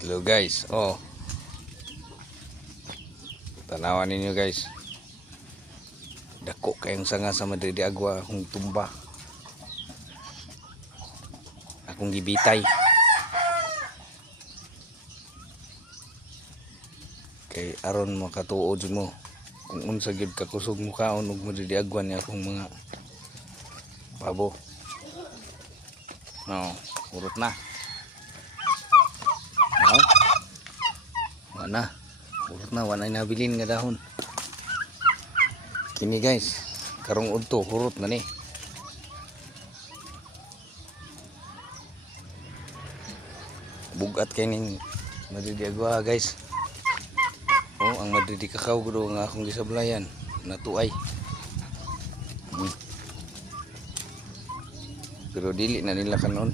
Hello guys, oh, tanawan ninyo guys, dako kayong sanga sa Madrid de Agua akong tumba, akong gibitay kay aron makatuod mo kung unsa gyud kakusog mo kaon og Madrid de Agua ni akong mga babo. No, urot na. No? Wala. Urot na, wala na nabilin nga dahon. Kini guys, karong udto, hurot na ni. Bugat kay ning Madrid de Agua guys. Oh, ang Madrid de Cacao guro nga akong gisablayan, natuay. Pero dili na nila kanon.